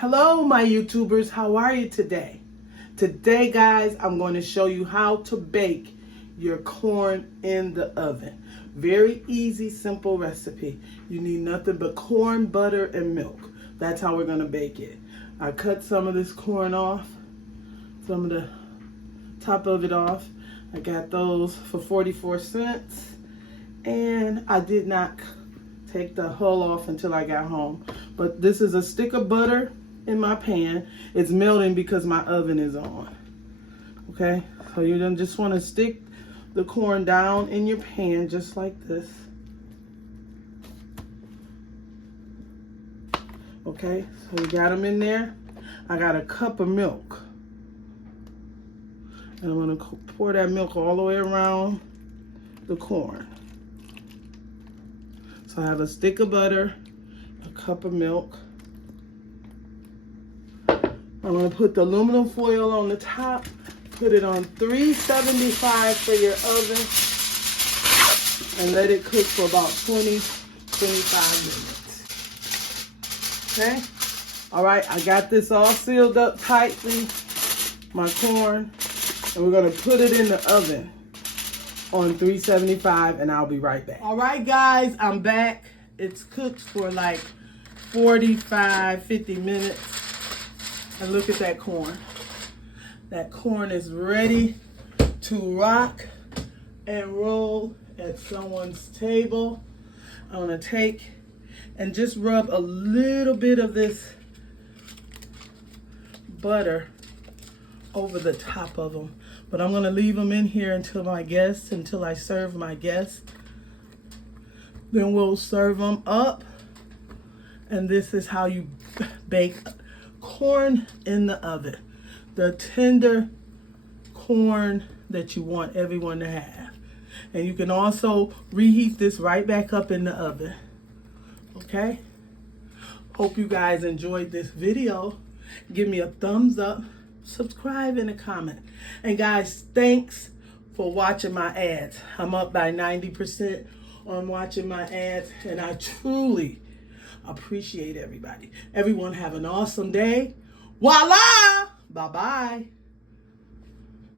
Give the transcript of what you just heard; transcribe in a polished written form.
Hello, my YouTubers. How are you today? Today, guys, I'm going to show you how to bake your corn in the oven. Very easy, simple recipe. You need nothing but corn, butter, and milk. That's how we're going to bake it. I cut some of this corn off, some of the top of it off. I got those for 44 cents. And I did not take the hull off until I got home. But this is a stick of butter in my pan. It's melting because my oven is on. Okay, so you just want to stick the corn down in your pan just like this. Okay, so you got them in there. I got a cup of milk. And I'm going to pour that milk all the way around the corn. So I have a stick of butter, a cup of milk. I'm going to put the aluminum foil on the top, put it on 375 for your oven, and let it cook for about 20-25 minutes. Okay? All right, I got this all sealed up tightly, my corn, and we're going to put it in the oven on 375, and I'll be right back. All right, guys, I'm back. It's cooked for like 45-50 minutes. And look at that corn. That corn is ready to rock and roll at someone's table. I'm gonna take and just rub a little bit of this butter over the top of them. But I'm gonna leave them in here until I serve my guests. Then we'll serve them up. And this is how you bake corn in the oven. The tender corn that you want everyone to have. And you can also reheat this right back up in the oven. Okay? Hope you guys enjoyed this video. Give me a thumbs up, subscribe, and a comment. And guys, thanks for watching my ads. I'm up by 90% on watching my ads, and I truly appreciate everybody. Everyone have an awesome day. Voila! Bye-bye.